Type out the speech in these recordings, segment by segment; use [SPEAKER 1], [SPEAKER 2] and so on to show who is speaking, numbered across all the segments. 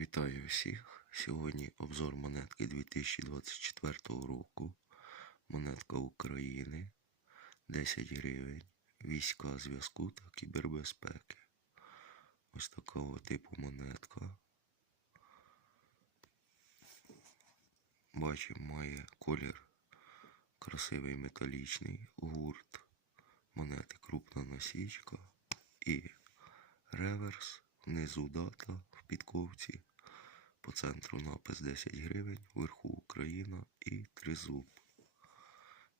[SPEAKER 1] Вітаю всіх! Сьогодні обзор монетки 2024 року. Монетка України 10 гривень. Війська зв'язку та кібербезпеки. Ось такого типу монетка. Бачимо, має колір красивий металічний гурт. Монети крупна насічка і реверс. Внизу дата в підковці. По центру напис 10 гривень, вверху Україна і тризуб.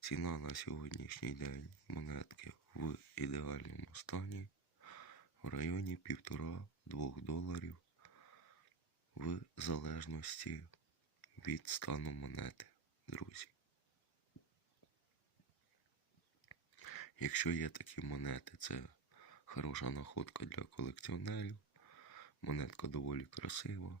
[SPEAKER 1] Ціна на сьогоднішній день монетки в ідеальному стані в районі 1,5-2 доларів в залежності від стану монети, друзі. Якщо є такі монети, це хороша находка для колекціонерів. Монетка доволі красива.